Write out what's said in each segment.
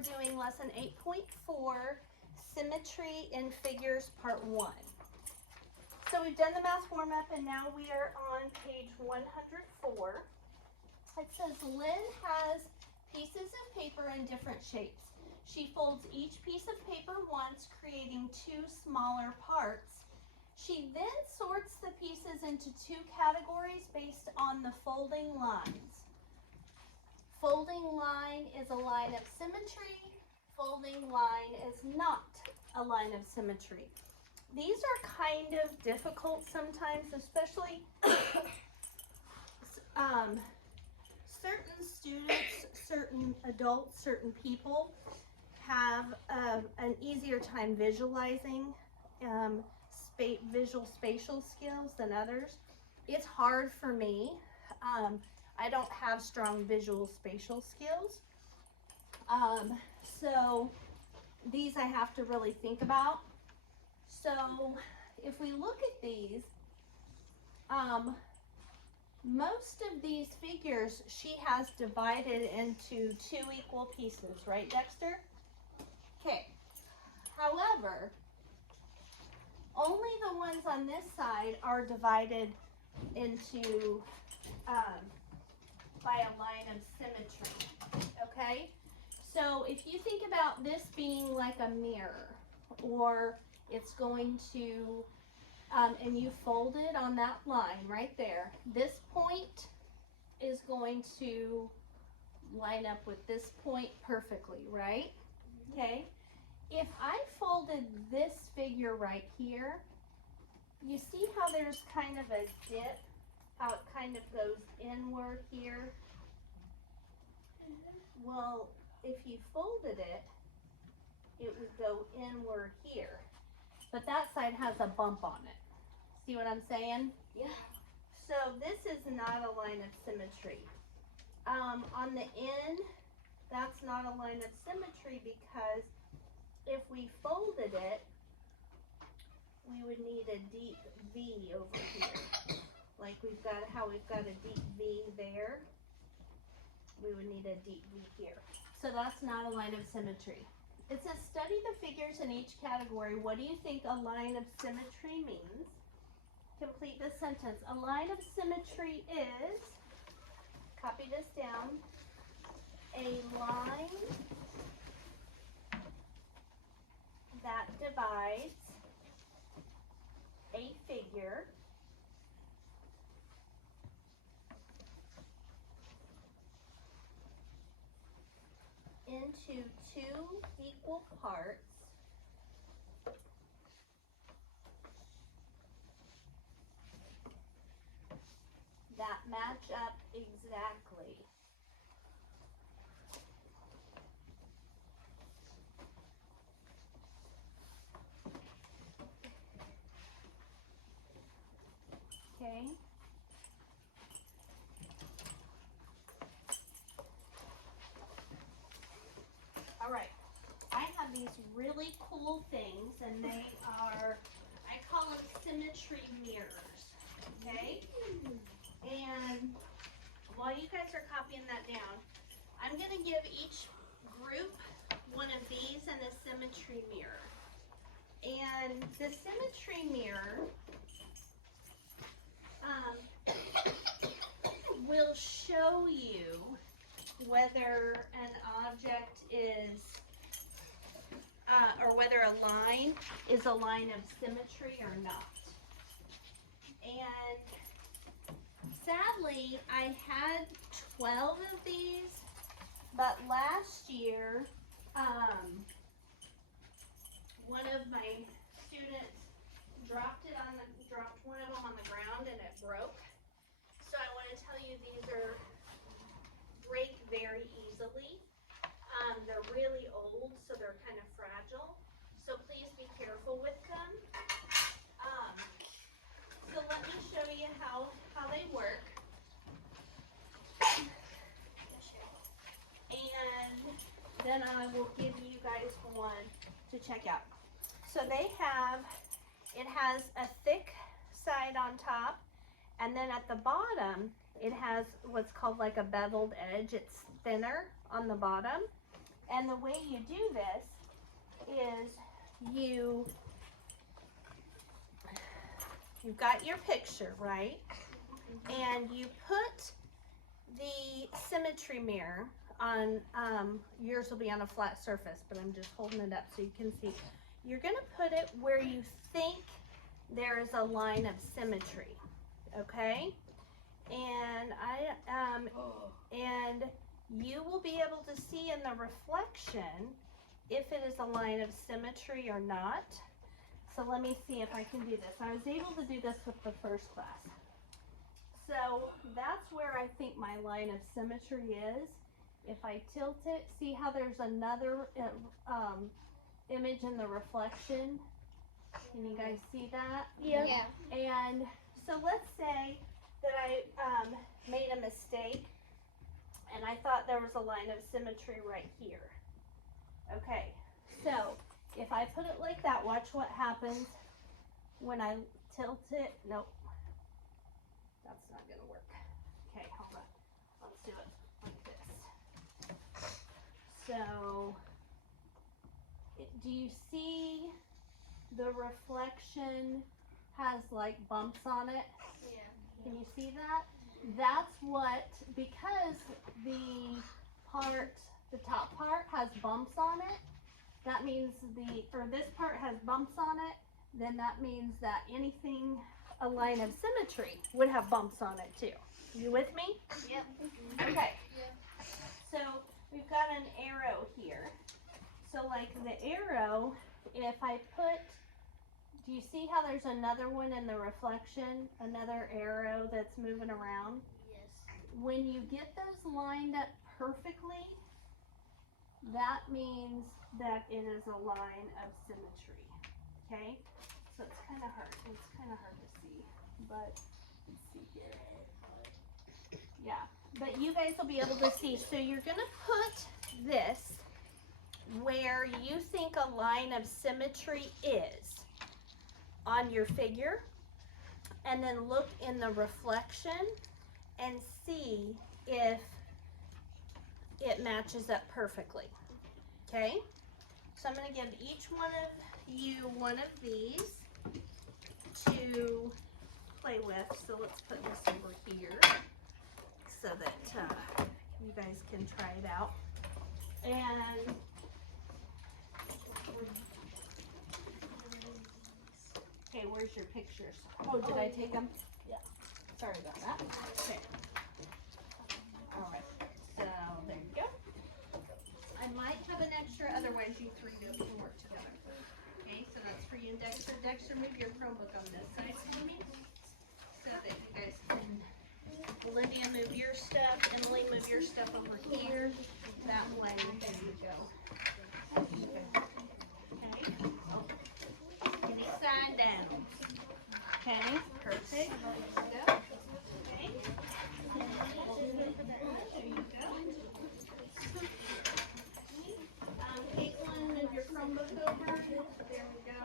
we're doing lesson 8.4, Symmetry in Figures, Part 1. So we've done the math warm-up and now we are on page 104. It says Lynn has pieces of paper in different shapes. She folds each piece of paper once, creating two smaller parts. She then sorts the pieces into two categories based on the folding lines. Folding line is a line of symmetry. Folding line is not a line of symmetry. These are kind of difficult sometimes, especially certain students, certain adults, certain people have an easier time visualizing visual spatial skills than others. It's hard for me. I don't have strong visual spatial skills. So these I have to really think about. So if we look at these, most of these figures she has divided into two equal pieces, right, Dexter? Okay. However, only the ones on this side are divided into by a line of symmetry, okay? So if you think about this being like a mirror, or it's going to, and you fold it on that line right there, this point is going to line up with this point perfectly, right? Okay. If I folded this figure right here, you see how there's kind of a dip, how it kind of goes inward here? Well, if you folded it, it would go inward here. But that side has a bump on it. See what I'm saying? Yeah. So this is not a line of symmetry. On the end, that's not a line of symmetry because if we folded it, we would need a deep V over here. Like how we've got a deep V there. We would need a deep V here. So that's not a line of symmetry. It says study the figures in each category. What do you think a line of symmetry means? Complete this sentence. A line of symmetry is, copy this down, a line that divides a figure into two equal parts that match up exactly. Okay. All right. I have these really cool things, and they are, I call them symmetry mirrors. Okay? And while you guys are copying that down, I'm going to give each group one of these and a symmetry mirror. And the symmetry mirror will show you whether an object is, or whether a line is a line of symmetry or not. And sadly, I had 12 of these, but last year, one of my students dropped one of them on the ground and it broke. So I want to tell you these break very easily. They're really old, so they're kind of fragile. So please be careful with them. So let me show you how they work. And then I will give you guys one to check out. So it has a thick side on top, and then at the bottom, it has what's called like a beveled edge. It's thinner on the bottom. And the way you do this is you've got your picture, right? And you put the symmetry mirror on, yours will be on a flat surface, but I'm just holding it up so you can see. You're gonna put it where you think there is a line of symmetry, okay? And and you will be able to see in the reflection if it is a line of symmetry or not. So let me see if I can do this. I was able to do this with the first class. So that's where I think my line of symmetry is. If I tilt it, see how there's another image in the reflection? Can you guys see that? Yeah. And so let's say that I made a mistake and I thought there was a line of symmetry right here. Okay, so if I put it like that, watch what happens when I tilt it. Nope, that's not gonna work. Okay, hold on, let's do it like this. So, do you see the reflection has like bumps on it? Yeah. Can you see that? That's what, because the top part has bumps on it, that means this part has bumps on it, then that means that anything, a line of symmetry would have bumps on it too. You with me? Yep. Okay. Yeah. So we've got an arrow here. So like the arrow, if I put, do you see how there's another one in the reflection? Another arrow that's moving around? Yes. When you get those lined up perfectly, that means that it is a line of symmetry. Okay? So it's kind of hard. It's kind of hard to see. But let's see here. Yeah. But you guys will be able to see. So you're going to put this where you think a line of symmetry is on your figure, and then look in the reflection and see if it matches up perfectly. Okay? So I'm going to give each one of you one of these to play with. So let's put this over here so that you guys can try it out. And okay, where's your pictures? Oh, did I take them? Yeah. Sorry about that. Okay. All right. So there you go. I might have an extra, otherwise you three can work together. Okay, so that's for you, Dexter. Dexter, move your Chromebook on this side for me so that you guys can. Olivia, move your stuff. Emily, move your stuff over here. That way, there you go. Okay. Give me side down. Okay, perfect. There you go. Okay. There you go. Caitlin, move your Chromebook over. There we go.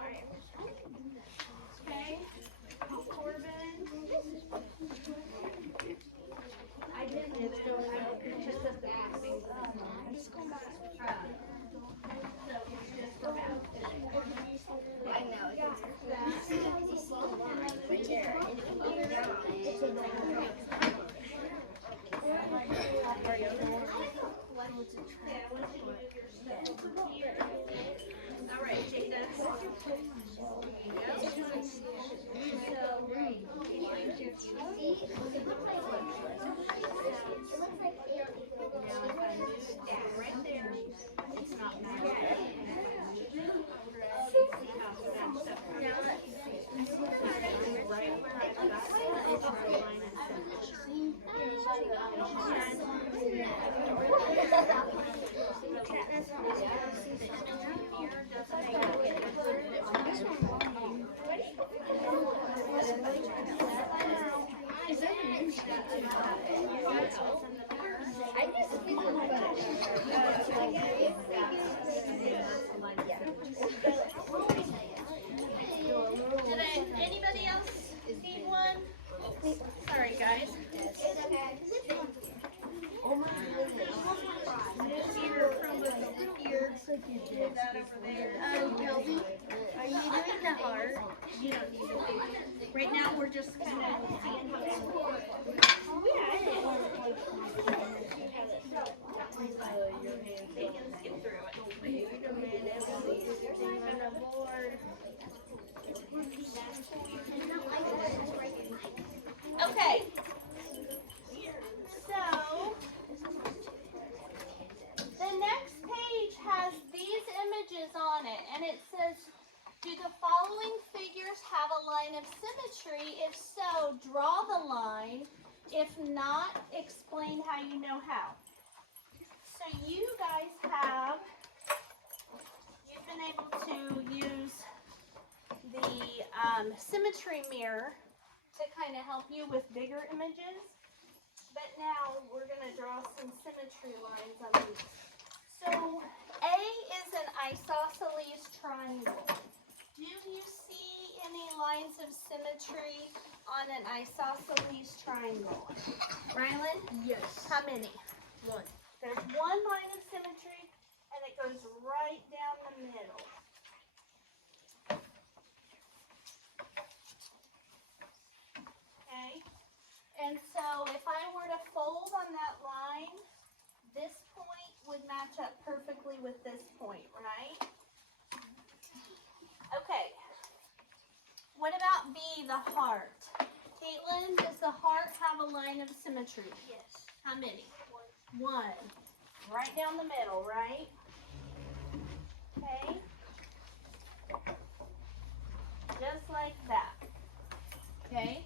Okay. Corbin. I didn't move it. I just put the back things on. So it's just for math. I know. Right there. All right, Jada. Right there, it's not matching. Right where I've got it, it's our line of I just feel Kelby, are you doing the heart? You don't need to. Right now we're just kind of seeing how it's working. They can skip through it. Okay. So the next page has these images on it, and it says, do the following figures have a line of symmetry? If so, draw the line. If not, explain how you know how. So you guys you've been able to use the symmetry mirror to kind of help you with bigger images. But now we're going to draw some symmetry lines on these. So A is an isosceles triangle. Do you see any lines of symmetry on an isosceles triangle? Rylan? Yes. How many? One. There's one line of symmetry, and it goes right down the middle. Okay? And so if I were to fold on that line, this point would match up perfectly with this point, right? Okay. What about B, the heart? Caitlin, does the heart have a line of symmetry? Yes. How many? One. Right down the middle, right? Okay. Just like that. Okay.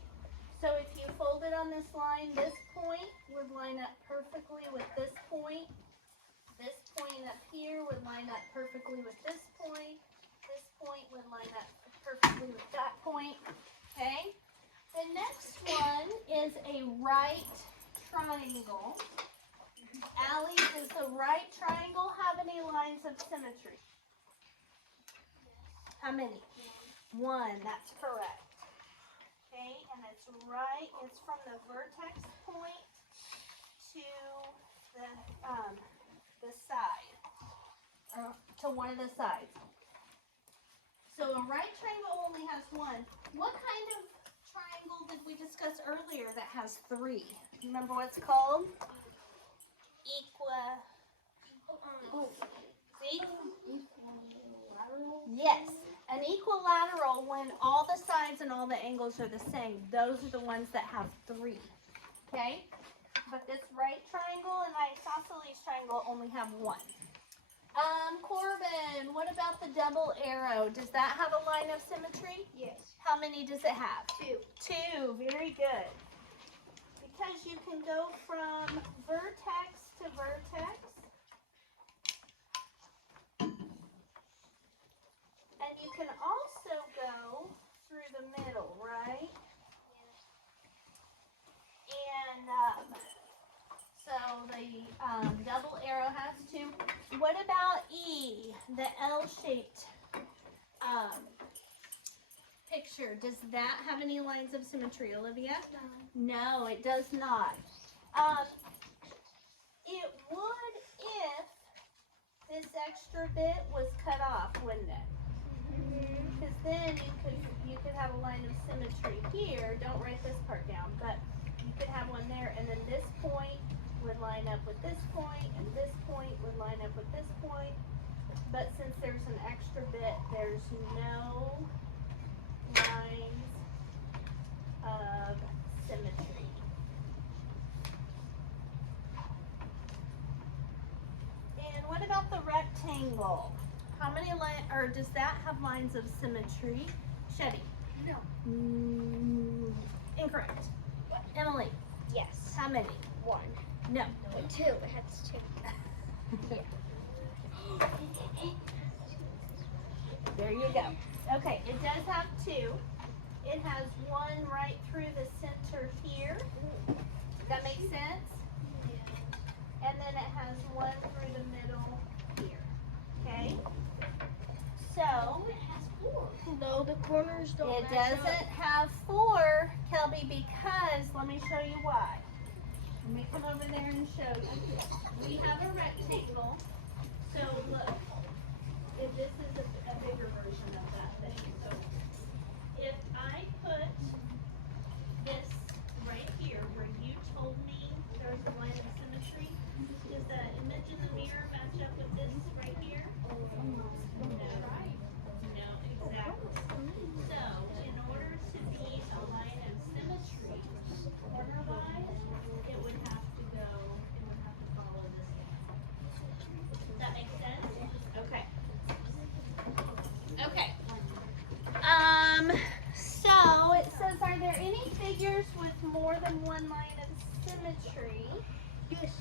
So if you fold it on this line, this point would line up perfectly with this point. This point up here would line up perfectly with this point. This point would line up perfectly with that point. Okay? The next one is a right triangle. Allie, does the right triangle have any lines of symmetry? How many? One, that's correct. Okay, and it's from the vertex point to the side, or to one of the sides. So a right triangle only has one. What kind of triangle did we discuss earlier that has three? Remember what it's called? Yes, an equilateral when all the sides and all the angles are the same. Those are the ones that have three. Okay? But this right triangle and isosceles triangle only have one. Corbin, what about the double arrow? Does that have a line of symmetry? Yes. How many does it have? Two. Two, very good. Because you can go from vertex to vertex. And you can also go through the middle, right? And so the double arrow has two. What about E, the L-shaped picture? Does that have any lines of symmetry, Olivia? No, it does not. It would if this extra bit was cut off, wouldn't it? Because then you could have a line of symmetry here. Don't write this part down, but you could have one there, and then this point would line up with this point, and this point would line up with this point. But since there's an extra bit, there's no lines of symmetry. And what about the rectangle? How many lines, or does that have lines of symmetry? Chevy? No. Incorrect. Emily? Yes. How many? One. No. Two. It has two. There you go. Okay, it does have two. It has one right through the center here. That makes sense? And then it has one through the middle here. Okay? So, No, the corners don't it match doesn't up. have four, Kelby, because, let me show you why. Let me come over there and show you. We have a rectangle. So look, symmetry. Yes.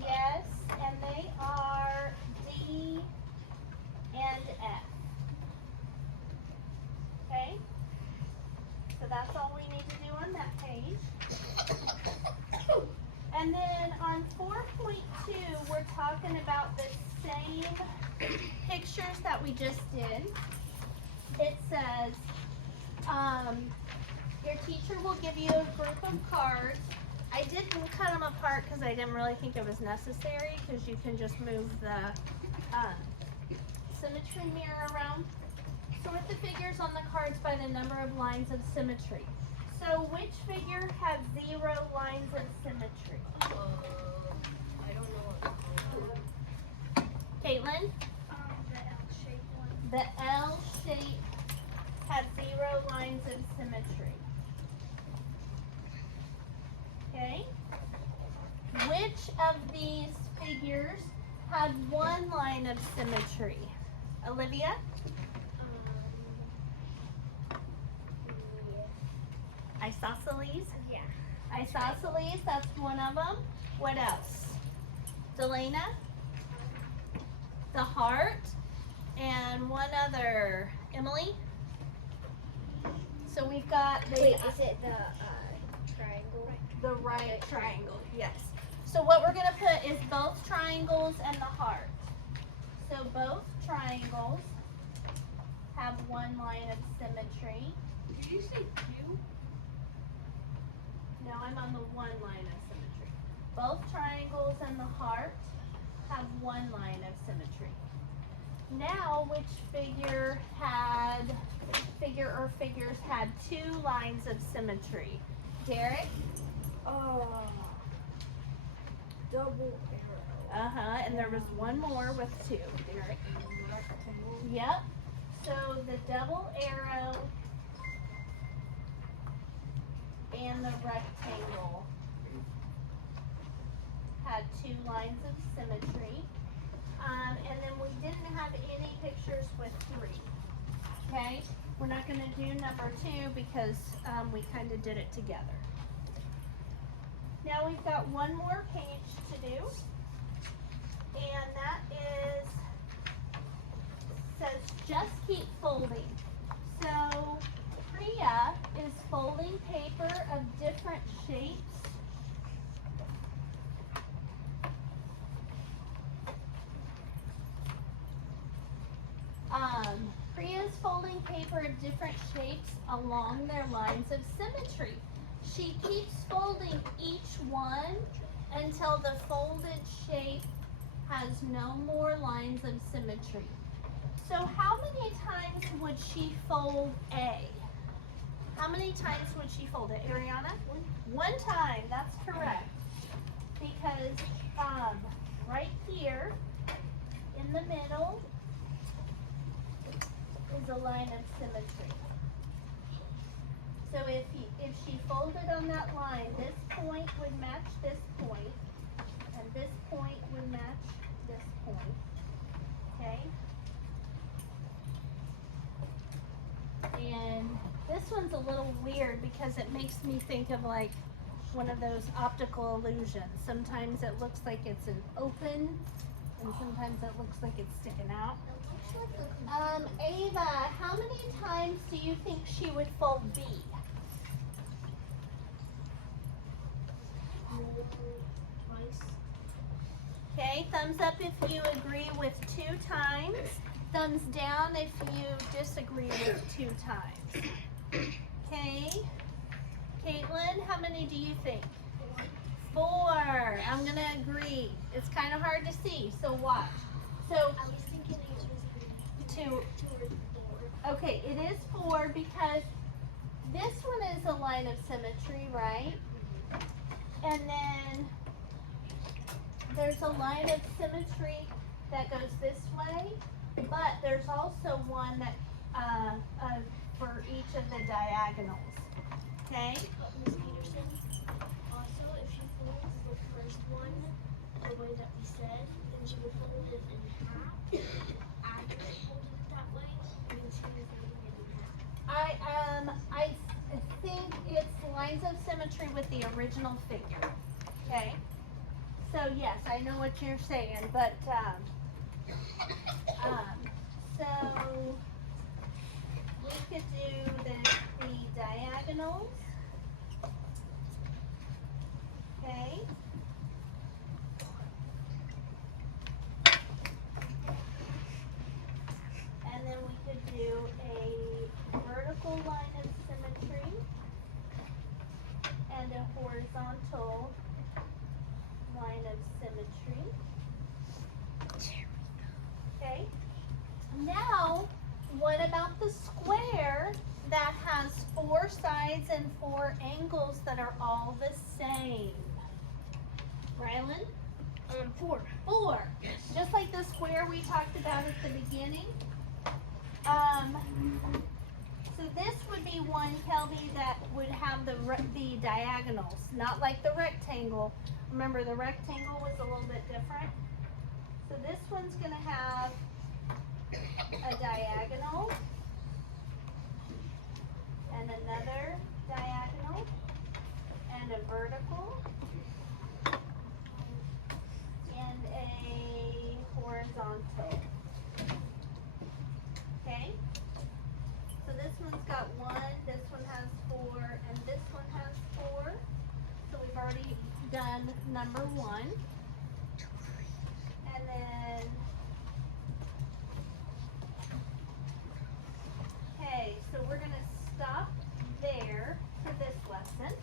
Yes, and they are D and F. Okay? So that's all we need to do on that page. And then on 4.2, we're talking about the same pictures that we just did. It says, your teacher will give you a group of cards. I didn't cut them apart because I didn't really think it was necessary, because you can just move the symmetry mirror around. Sort the figures on the cards by the number of lines of symmetry. So which figure has 0 lines of symmetry? I don't know. Caitlin? The L-shaped one. The L shape has 0 lines of symmetry. Okay? Which of these figures had 1 line of symmetry? Olivia? Isosceles? Yeah. Isosceles, that's one of them. What else? Delana? The heart. And one other. Emily? So we've got Wait, is it the triangle? the right triangle, yes. So what we're going to put is both triangles and the heart. So both triangles have 1 line of symmetry. Did you say 2? No, I'm on the 1 line of symmetry. Both triangles and the heart have 1 line of symmetry. Now, which figures had 2 lines of symmetry? Derek? Double arrow. And there was one more with 2. Derek? Yep. So the double arrow and the rectangle had 2 lines of symmetry. And then we didn't have any pictures with 3. Okay? We're not going to do number 2 because we kind of did it together. Now we've got one more page to do. And that says just keep folding. So Priya is folding paper of different shapes. Priya's folding paper of different shapes along their lines of symmetry. She keeps folding each one until the folded shape has no more lines of symmetry. So how many times would she fold A? How many times would she fold it, Ariana? 1 time, that's correct. Because right here in the middle is a line of symmetry. So if she folded on that line, this point would match this point, and this point would match this point. Okay? And this one's a little weird because it makes me think of like one of those optical illusions. Sometimes it looks like it's an open, and sometimes it looks like it's sticking out. Ava, how many times do you think she would fold B? Twice. Okay, thumbs up if you agree with 2 times. Thumbs down if you disagree with 2 times. Okay. Caitlin, how many do you think? 4. I'm going to agree. It's kind of hard to see, so watch. So, I was thinking it was 2. 2 or 4. Okay, it is 4 because this one is a line of symmetry, right? And then there's a line of symmetry that goes this way, but there's also one that for each of the diagonals. Okay? Ms. Peterson, also if she folds the first one the way that we said, then she would fold it in half. After she folded it that way, and then she would fold it in half. I think it's lines of symmetry with the original figure. Okay. So yes, I know what you're saying, but so we could do the diagonals. Okay. And then we could do a vertical line of symmetry and a horizontal line of symmetry. Okay. Now, what about the square that has 4 sides and 4 angles that are all the same? Rylan? 4. 4. Just like the square we talked about at the beginning. So this would be one, Kelby, that would have the diagonals, not like the rectangle. Remember, the rectangle was a little bit different. So this one's going to have a diagonal and another diagonal and a vertical and a horizontal. Okay? So this one's got 1, this one has 4, and this one has 4. So we've already done number 1. And then, okay, so we're going to stop there for this lesson.